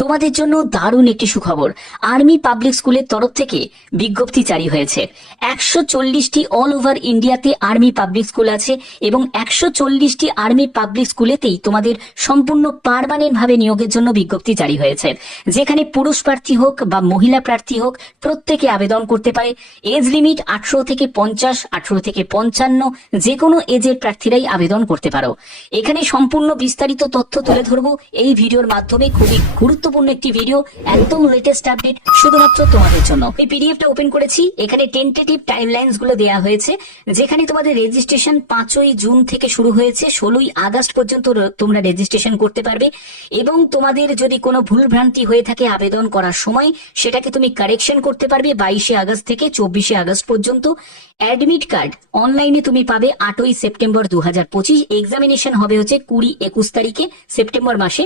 তোমাদের জন্য দারুণ একটি সুখবর। আর্মি পাবলিক স্কুলের তরফ থেকে বিজ্ঞপ্তি জারি হয়েছে। একশো চল্লিশটি অল ওভার ইন্ডিয়াতে আর্মি পাবলিক স্কুল আছে এবং একশো চল্লিশটি আর্মি পাবলিক স্কুলেতেই তোমাদের সম্পূর্ণ পারমানেন্ট ভাবে নিয়োগের জন্য বিজ্ঞপ্তি জারি হয়েছে। যেখানে পুরুষ প্রার্থী হোক বা মহিলা প্রার্থী হোক প্রত্যেকে আবেদন করতে পারে। এজ লিমিট আঠারো থেকে পঞ্চাশ, আঠারো থেকে পঞ্চান্ন যে কোনো এজের প্রার্থীরাই আবেদন করতে পারো। এখানে সম্পূর্ণ বিস্তারিত তথ্য তুলে ধরবো। এই ভিডিওর মাধ্যমে খুবই গুরুত্বপূর্ণ একটি ভিডিও একদম লেটেস্ট আপডেট শুধুমাত্র তোমাদের জন্য। এই পিডিএফটা ওপেন করেছি, এখানে টেন্টেটিভ টাইমলাইন্সগুলো দেওয়া হয়েছে, যেখানে তোমাদের রেজিস্ট্রেশন পাঁচই জুন থেকে শুরু হয়েছে, ষোলোই আগস্ট পর্যন্ত তোমরা রেজিস্ট্রেশন করতে পারবে, এবং তোমাদের যদি কোনো ভুলভ্রান্তি হয়ে থাকে আবেদন করার সময়, সেটাকে তুমি কারেকশন করতে পারবে বাইশে আগস্ট থেকে চব্বিশে আগস্ট পর্যন্ত। অ্যাডমিট কার্ড অনলাইনে তুমি পাবে আটই সেপ্টেম্বর দু হাজার পঁচিশ এক্সামিনেশন হবে হচ্ছে কুড়ি একুশ তারিখে, সেপ্টেম্বর মাসে।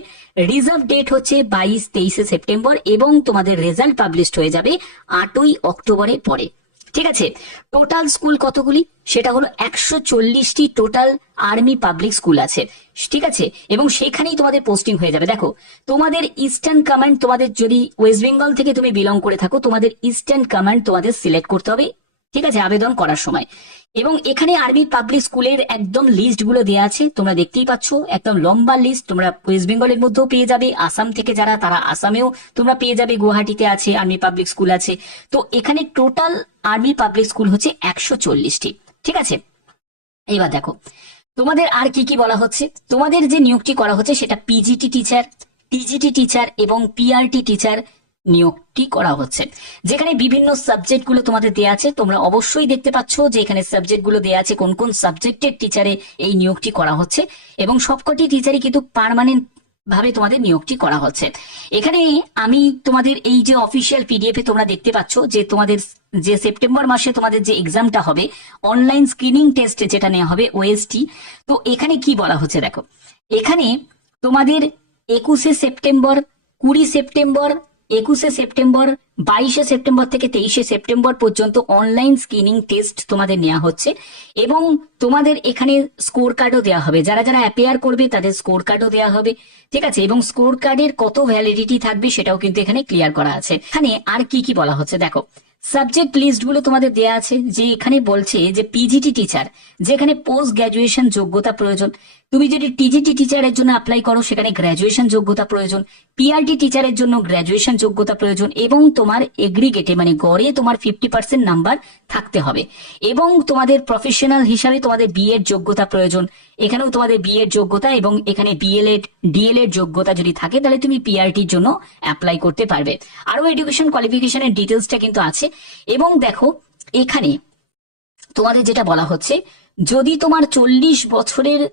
রিজার্ভ ডেট হচ্ছে বাইশ, তেইশে সেপ্টেম্বর এবং তোমাদের রেজাল্ট পাবলিশড হয়ে যাবে আটই অক্টোবরের পরে। ঠিক আছে? টোটাল স্কুল কতগুলি? সেটা হলো একশো চল্লিশটি টোটাল আর্মি পাবলিক স্কুল আছে। ঠিক আছে? এবং সেখানেই তোমাদের পোস্টিং হয়ে যাবে। দেখো, তোমাদের ইস্টার্ন কমান্ড তোমাদের যদি ওয়েস্ট বেঙ্গল থেকে তুমি বিলং করে থাকো, তোমাদের ইস্টার্ন কমান্ড তোমাদের সিলেক্ট করতে হবে। ঠিক আছে? আবেদন করার সময়। এবং এখানে আর্মি পাবলিক স্কুলের একদম লিস্টগুলো দেওয়া আছে। তোমরা দেখতেই পাচ্ছ, একদম লম্বা লিস্ট তোমরা ওয়েস্ট বেঙ্গলের মধ্যেও পেয়ে যাবে। আসাম থেকে যারা, তারা আসামেও তোমরা পেয়ে যাবে। গুয়াহাটিতে আছে আর্মি পাবলিক স্কুল আছে। তো এখানে টোটাল আর্মি পাবলিক স্কুল হচ্ছে একশো চল্লিশটি। ঠিক আছে? এবার দেখো, তোমাদের আর কি কি বলা হচ্ছে? তোমাদের যে নিয়োগটি করা হচ্ছে সেটা পিজিটি টিচার টিজিটি টিচার এবং পিআরটি টিচার নিয়োগটি করা হচ্ছে। যেখানে বিভিন্ন সাবজেক্টগুলো তোমাদের দেওয়া আছে, তোমরা অবশ্যই দেখতে পাচ্ছ যে এখানে সাবজেক্টগুলো দেওয়া আছে, কোন কোন সাবজেক্টের টিচারে এই নিয়োগটি করা হচ্ছে এবং সবকটি টিচারই কিন্তু পার্মানেন্ট ভাবে তোমাদের নিয়োগটি করা হচ্ছে। এখানে আমি তোমাদের এই যে অফিসিয়াল পিডিএফ এ তোমরা দেখতে পাচ্ছ যে তোমাদের যে সেপ্টেম্বর মাসে তোমাদের যে এক্সামটা হবে অনলাইন স্ক্রিনিং টেস্ট যেটা নেওয়া হবে ওএসটি তো এখানে কি বলা হচ্ছে দেখো, এখানে তোমাদের একুশে সেপ্টেম্বর কুড়ি সেপ্টেম্বর একুশে সেপ্টেম্বর, বাইশে সেপ্টেম্বর থেকে তেইশে সেপ্টেম্বর পর্যন্ত অনলাইন স্ক্রিনিং টেস্ট তোমাদের নেওয়া হচ্ছে এবং তোমাদের এখানে স্কোর কার্ডও দেওয়া হবে। যারা যারা অ্যাপেয়ার করবে তাদের স্কোর কার্ডও দেওয়া হবে, ঠিক আছে? এবং স্কোর কার্ডের কত ভ্যালিডিটি থাকবে সেটাও কিন্তু এখানে ক্লিয়ার করা আছে। এখানে আর কি কি বলা হচ্ছে? দেখো সাবজেক্ট লিস্টগুলো তোমাদের দেয়া আছে, যে এখানে বলছে যে পিজিটি টিচার যেখানে পোস্ট গ্র্যাজুয়েশন যোগ্যতা প্রয়োজন। তুমি যদি টিজিটি টিচারের জন্য অ্যাপ্লাই করো, সেখানে গ্র্যাজুয়েশন যোগ্যতা প্রয়োজন পিআরটি টিচারের জন্য গ্র্যাজুয়েশন যোগ্যতা প্রয়োজন, এবং তোমার এগ্রিগেটে মানে গড়ে তোমার ফিফটি পার্সেন্ট নাম্বার থাকতে হবে। এবং তোমাদের প্রফেশনাল হিসাবে তোমাদের বিএড যোগ্যতা প্রয়োজন। এখানেও তোমাদের বিএড যোগ্যতা এবং এখানে বিএলএড ডিএলএড যোগ্যতা যদি থাকে, তাহলে তুমি পিআরটির জন্য অ্যাপ্লাই করতে পারবে। আরও এডুকেশন কোয়ালিফিকেশনের ডিটেলসটা কিন্তু আছে। এবং দেখো, এখানে তোমাদের যেটা বলা হচ্ছে, যদি তোমার চল্লিশ বছরের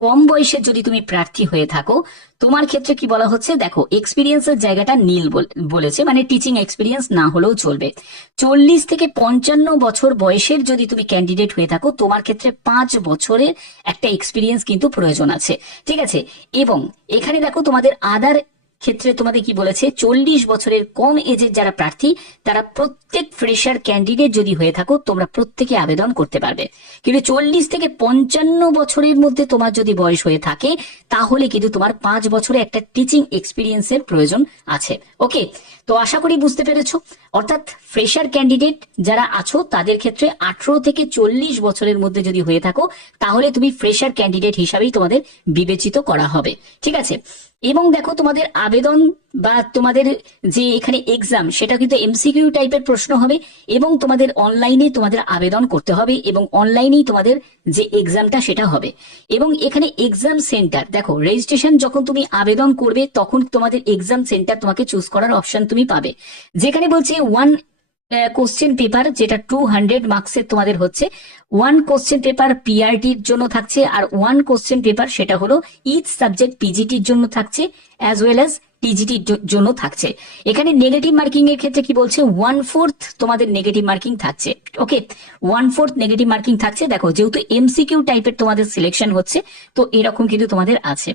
কম বয়সে যদি তুমি প্রার্থী হয়ে থাকো, তোমার ক্ষেত্রে কি বলা হচ্ছে, দেখো এক্সপিরিয়েন্সের জায়গাটা নীল বল- বলেছে মানে টিচিং এক্সপিরিয়েন্স না হলেও চলবে। চল্লিশ থেকে পঞ্চান্ন বছর বয়সের যদি তুমি ক্যান্ডিডেট হয়ে থাকো, তোমার ক্ষেত্রে পাঁচ বছরের একটা এক্সপিরিয়েন্স কিন্তু প্রয়োজন আছে। ঠিক আছে? এবং এখানে দেখো, তোমাদের আদার ক্ষেত্রে তোমাদের কি বলেছে? চল্লিশ বছরের কম এজের যারা প্রার্থী, তারা প্রত্যেক ফ্রেশার ক্যান্ডিডেট যদি হয়ে থাকো, তোমরা প্রত্যেকে আবেদন করতে পারবে। কিন্তু চল্লিশ থেকে পঞ্চান্ন বছরের মধ্যে তোমার যদি বয়স হয়ে থাকে, তাহলে কিন্তু তোমার পাঁচ বছরে একটা টিচিং এক্সপিরিয়েন্সের প্রয়োজন আছে। ওকে তো আশা করি বুঝতে পেরেছ। অর্থাৎ ফ্রেশার ক্যান্ডিডেট যারা আছো, তাদের ক্ষেত্রে আঠারো থেকে চল্লিশ বছরের মধ্যে যদি হয়ে থাকো, তাহলে তুমি ফ্রেশার ক্যান্ডিডেট হিসাবেই তোমাদের বিবেচিত করা হবে। ঠিক আছে? এবং দেখো তোমাদের আবেদন বা তোমাদের যে এখানে এক্সাম সেটা কিন্তু এমসিকিউ টাইপের প্রশ্ন হবে এবং তোমাদের অনলাইনে তোমাদের আবেদন করতে হবে এবং অনলাইনেই তোমাদের যে এক্সামটা সেটা হবে। এবং এখানে এক্সাম সেন্টার দেখো রেজিস্ট্রেশন যখন তুমি আবেদন করবে, তখন তোমাদের এক্সাম সেন্টার তোমাকে চুজ করার অপশন তুমি পাবে। যেখানে বলছে ওয়ান কোশ্চেন পেপার যেটা টু হান্ড্রেড মার্কসের তোমাদের হচ্ছে ওয়ান কোশ্চেন পেপার পিআরটির জন্য থাকছে আর ওয়ান কোশ্চেন পেপার সেটা হলো ইচ সাবজেক্ট পিজিটির জন্য থাকছে অ্যাজ ওয়েল অ্যাজ টিজিটির জন্য থাকছে। এখানে নেগেটিভ মার্কিং এর ক্ষেত্রে কি বলছে? ওয়ান ফোর্থ তোমাদের নেগেটিভ মার্কিং থাকছে। Okay one fourth negative marking থাকছে। দেখো, যেহেতু এমসিকিউ টাইপের তোমাদের সিলেকশন হচ্ছে, তো এরকম কিন্তু তোমাদের আছে।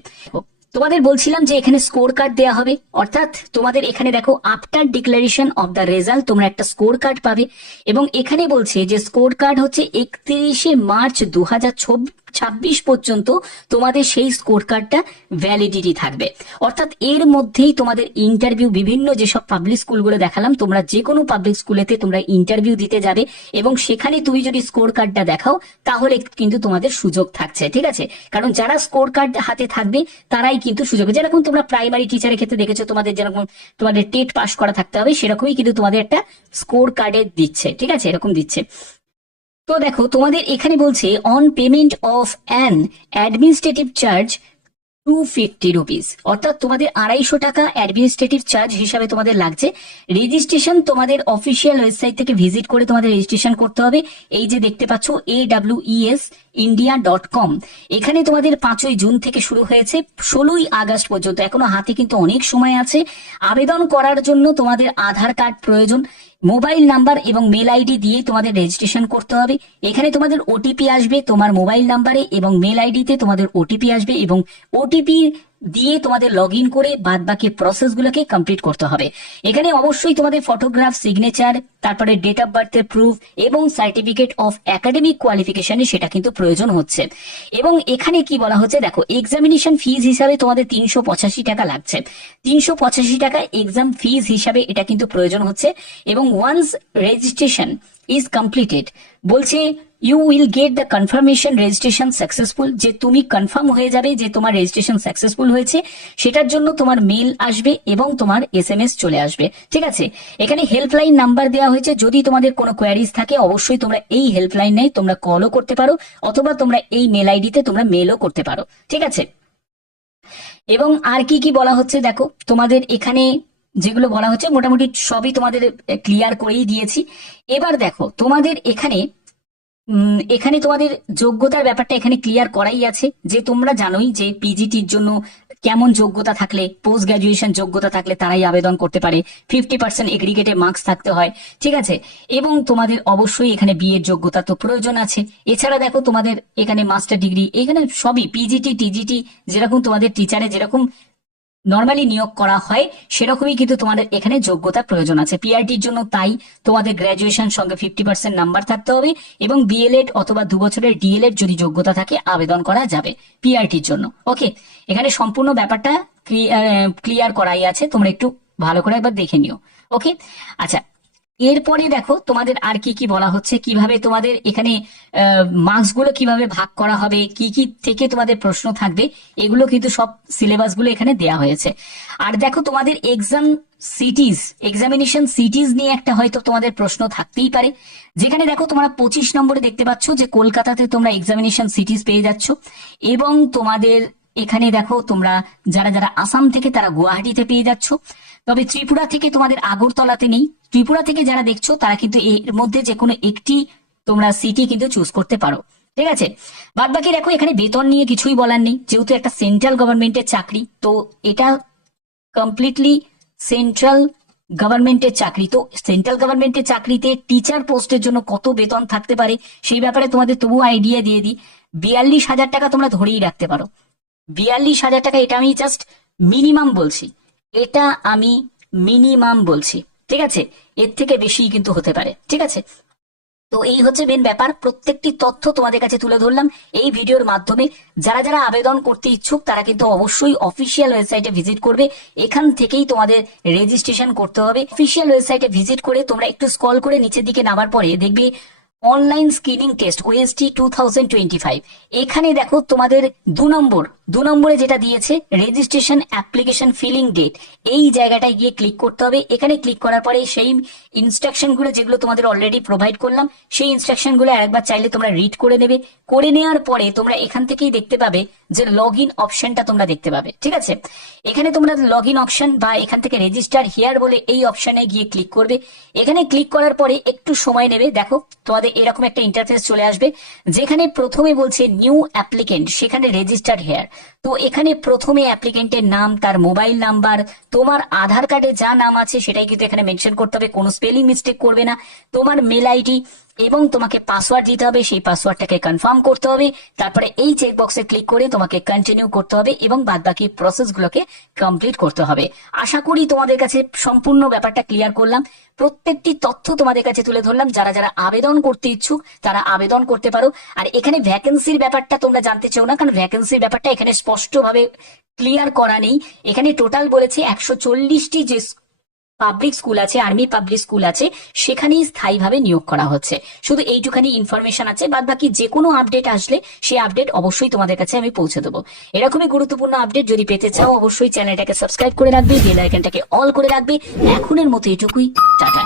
তোমাদের বলছিলাম যে এখানে স্কোর কার্ড দেওয়া হবে। অর্থাৎ তোমাদের এখানে দেখো after declaration of the result তোমরা একটা স্কোর কার্ড পাবে। এবং এখানে বলছে যে স্কোর কার্ড হচ্ছে একত্রিশে মার্চ দু ছাব্বিশ পর্যন্ত তোমাদের সেই স্কোর কার্ডটা ভ্যালিডিটি থাকবে। অর্থাৎ এর মধ্যেই তোমাদের ইন্টারভিউ বিভিন্ন যেসব পাবলিক স্কুলগুলো দেখালাম, তোমরা যে কোনো পাবলিক স্কুলেতে তোমরা ইন্টারভিউ দিতে যাবে এবং সেখানে তুমি যদি স্কোর কার্ডটা দেখাও, তাহলে কিন্তু তোমাদের সুযোগ থাকছে, ঠিক আছে? কারণ যারা স্কোর কার্ড হাতে থাকবে, তারাই কিন্তু সুযোগ। যেরকম তোমরা প্রাইমারি টিচারের ক্ষেত্রে দেখেছ, তোমাদের যেরকম তোমাদের টেট পাস করা থাকতে হবে, সেরকমই কিন্তু তোমাদের একটা স্কোর কার্ডে দিচ্ছে, ঠিক আছে? এরকম দিচ্ছে। তো দেখো, তোমাদের এখানে বলছে on payment of an administrative charge two fifty rupees অর্থাৎ তোমাদের আড়াইশো টাকা অ্যাডমিনিস্ট্রেটিভ চার্জ হিসাবে তোমাদের লাগছে। রেজিস্ট্রেশন তোমাদের অফিসিয়াল ওয়েবসাইট থেকে ভিজিট করে তোমাদের রেজিস্ট্রেশন করতে হবে। এই যে দেখতে পাচ্ছ A W ES India dot com এখানে তোমাদের পাঁচই জুন থেকে শুরু হয়েছে, ষোলোই আগস্ট পর্যন্ত। এখনও হাতে কিন্তু অনেক সময় আছে। আবেদন করার জন্য তোমাদের আধার কার্ড প্রয়োজন। মোবাইল নাম্বার এবং মেল আইডি দিয়ে তোমাদের রেজিস্ট্রেশন করতে হবে। এখানে তোমাদের ওটিপি আসবে তোমার মোবাইল নাম্বারে এবং মেল আইডিতে তোমাদের ওটিপি আসবে এবং ওটিপি দিয়ে তোমাদের লগ ইন করে বাদ বাকি প্রসেসগুলোকে কমপ্লিট করতে হবে। এখানে অবশ্যই তোমাদের ফটোগ্রাফ সিগনেচার তারপরে ডেট অফ বার্থের প্রুফ এবং সার্টিফিকেট অফ একাডেমিক কোয়ালিফিকেশনে সেটা কিন্তু প্রয়োজন হচ্ছে। এবং এখানে কি বলা হচ্ছে, দেখো এক্সামিনেশন ফিজ হিসাবে তোমাদের তিনশো পঁচাশি টাকা লাগছে। তিনশো পঁচাশি টাকা এক্সাম ফিজ হিসাবে এটা কিন্তু প্রয়োজন হচ্ছে। এবং ওয়ান্স রেজিস্ট্রেশন ইজ কমপ্লিটেড বলছে you will get the confirmation registration successful যে তুমি কনফার্ম হয়ে যাবে যে তোমার রেজিস্ট্রেশন সাকসেসফুল হয়েছে, সেটার জন্য তোমার মেল আসবে এবং তোমার এস এম এস চলে আসবে। ঠিক আছে? এখানে হেল্পলাইন নাম্বার দেওয়া হয়েছে। যদি তোমাদের কোনো কোয়ারিজ থাকে, অবশ্যই তোমরা এই হেল্পলাইনে তোমরা কলও করতে পারো, অথবা তোমরা এই মেল আইডিতে তোমরা মেলও করতে পারো। ঠিক আছে? এবং আর কি কি বলা হচ্ছে, দেখো, তোমাদের এখানে যেগুলো বলা হচ্ছে মোটামুটি সবই তোমাদের ক্লিয়ার করেই দিয়েছি। এবার দেখো, তোমাদের এখানে এখানে তোমাদের যোগ্যতার ব্যাপারটা এখানে ক্লিয়ার করাই আছে। যে তোমরা জানোই যে পিজিটির জন্য কেমন যোগ্যতা থাকলে পোস্ট গ্রাজুয়েশন যোগ্যতা থাকলে তারাই আবেদন করতে পারে। ফিফটি পার্সেন্ট এগ্রিগেটে মার্কস থাকতে হয়, ঠিক আছে? এবং তোমাদের অবশ্যই এখানে বিয়ের যোগ্যতা তো প্রয়োজন আছে। এছাড়া দেখো তোমাদের এখানে মাস্টার ডিগ্রি এখানে সবই পিজিটি টিজিটি যেরকম তোমাদের টিচারে যেরকম নর্মালি নিয়োগ করা হয়, সেরকমই কিন্তু তোমাদের এখানে যোগ্যতা প্রয়োজন আছে। পিআরটির জন্য তাই তোমাদের গ্র্যাজুয়েশন সঙ্গে ফিফটি পার্সেন্ট নাম্বার থাকতে হবে এবং বিএলএড অথবা দু বছরের ডিএলএড যদি যোগ্যতা থাকে, আবেদন করা যাবে পিআরটির জন্য। ওকে এখানে সম্পূর্ণ ব্যাপারটা ক্লিয়ার করাই আছে। তোমরা একটু ভালো করে একবার দেখে নিও। ওকে আচ্ছা এরপরে দেখো তোমাদের আর কি কি বলা হচ্ছে, কীভাবে তোমাদের এখানে মার্কসগুলো কীভাবে ভাগ করা হবে, কি কি থেকে তোমাদের প্রশ্ন থাকবে, এগুলো কিন্তু সব সিলেবাসগুলো এখানে দেয়া হয়েছে। আর দেখো তোমাদের এক্সাম সিটিজ এক্সামিনেশন সিটিজ নিয়ে একটা হয়তো তোমাদের প্রশ্ন থাকতেই পারে। যেখানে দেখো তোমরা পঁচিশ নম্বরে দেখতে পাচ্ছ যে কলকাতাতে তোমরা এক্সামিনেশন সিটিজ পেয়ে যাচ্ছ এবং তোমাদের এখানে দেখো তোমরা যারা যারা আসাম থেকে তারা গুয়াহাটিতে পেয়ে যাচ্ছ। তবে ত্রিপুরা থেকে তোমাদের আগরতলাতে নেই। ত্রিপুরা থেকে যারা দেখছ, তারা কিন্তু এর মধ্যে যে কোনো একটি তোমরা সিটি কিন্তু চুজ করতে পারো। ঠিক আছে? বাদ বাকি দেখো, এখানে বেতন নিয়ে কিছুই বলার নেই। যেহেতু একটা সেন্ট্রাল গভর্নমেন্টের চাকরি, তো এটা কমপ্লিটলি সেন্ট্রাল গভর্নমেন্টের চাকরি। তো সেন্ট্রাল গভর্নমেন্টের চাকরিতে টিচার পোস্টের জন্য কত বেতন থাকতে পারে, সেই ব্যাপারে তোমাদের তবু আইডিয়া দিয়ে দিই। বিয়াল্লিশ হাজার টাকা তোমরা ধরেই রাখতে পারো। বিয়াল্লিশ হাজার টাকা, এটা আমি জাস্ট মিনিমাম বলছি। এটা আমি মিনিমাম বলছি, ঠিক আছে? এর থেকে বেশি কিন্তু হতে পারে, ঠিক আছে? তো এই হচ্ছে মেন ব্যাপার, প্রত্যেকটি তথ্য তোমাদের কাছে তুলে ধরলাম। এই ভিডিওর মাধ্যমে যারা যারা আবেদন করতে ইচ্ছুক, তারা কিন্তু অবশ্যই অফিসিয়াল ওয়েবসাইটে ভিজিট করবে। এখান থেকেই তোমাদের রেজিস্ট্রেশন করতে হবে। অফিসিয়াল ওয়েবসাইটে ভিজিট করে তোমরা একটু স্কল করে নিচের দিকে নামার পরে দেখবে online screening test OST two thousand twenty five এখানে দেখো তোমাদের দু নম্বর দু নম্বরে যেটা দিয়েছে রেজিস্ট্রেশন অ্যাপ্লিকেশন ফিলিং ডেট এই জায়গাটায় গিয়ে ক্লিক করতে হবে। এখানে ক্লিক করার পরে সেই ইনস্ট্রাকশনগুলো যেগুলো তোমাদের অলরেডি প্রোভাইড করলাম, সেই ইনস্ট্রাকশনগুলো আরেকবার চাইলে তোমরা রিড করে নেবে। করে নেওয়ার পরে তোমরা এখান থেকেই দেখতে পাবে যে লগ ইন অপশনটা তোমরা দেখতে পাবে। ঠিক আছে? এখানে তোমরা লগ ইন অপশন বা এখান থেকে রেজিস্টার হিয়ার বলে এই অপশনে গিয়ে ক্লিক করবে। এখানে ক্লিক করার পরে একটু সময় নেবে। দেখো, তোমাদের এরকম একটা ইন্টারফেস চলে আসবে। যেখানে প্রথমে বলছে নিউ অ্যাপ্লিকেন্ট সেখানে রেজিস্টার্ড হেয়ার তো এখানে প্রথমে অ্যাপ্লিকেন্টের নাম, তার মোবাইল নাম্বার তোমার আধার কার্ডে যা নাম আছে সেটাই কিন্তু এখানে মেনশন করতে হবে। কোনো স্পেলিং মিস্টেক করবে না। তোমার মেল আইডি এবং তোমাকে পাসওয়ার্ড দিতে হবে, সেই পাসওয়ার্ডটাকে কনফার্ম করতে হবে, তারপরে এই চেক বক্সে ক্লিক করে তোমাকে কন্টিনিউ করতে হবে এবং বাদবাকি প্রসেসগুলোকে কমপ্লিট করতে হবে। আশা করি তোমাদের কাছে সম্পূর্ণ ব্যাপারটা ক্লিয়ার করলাম। প্রত্যেকটি তথ্য তোমাদের কাছে তুলে ধরলাম। যারা যারা আবেদন করতে ইচ্ছুক, তারা আবেদন করতে পারো। আর এখানে ভ্যাকেন্সির ব্যাপারটা তোমরা জানতে চাও না, কারণ ভ্যাকেন্সির ব্যাপারটা এখানে স্পষ্টভাবে ক্লিয়ার করা নেই। এখানে টোটাল বলেছে একশো চল্লিশটি যে পাবলিক স্কুল আছে আর্মি পাবলিক স্কুল আছে, সেখানেই স্থায়ীভাবে নিয়োগ করা হচ্ছে। শুধু এইটুখানি ইনফরমেশন আছে বাদ বাকি যে কোনো আপডেট আসলে সেই আপডেট অবশ্যই তোমাদের কাছে আমি পৌঁছে দেবো। এরকমই গুরুত্বপূর্ণ আপডেট যদি পেতে চাও, অবশ্যই চ্যানেলটাকে সাবস্ক্রাইব করে রাখবে বেল আইকনটাকে অল করে রাখবে। এখনের মতো এটুকুই, টাটা।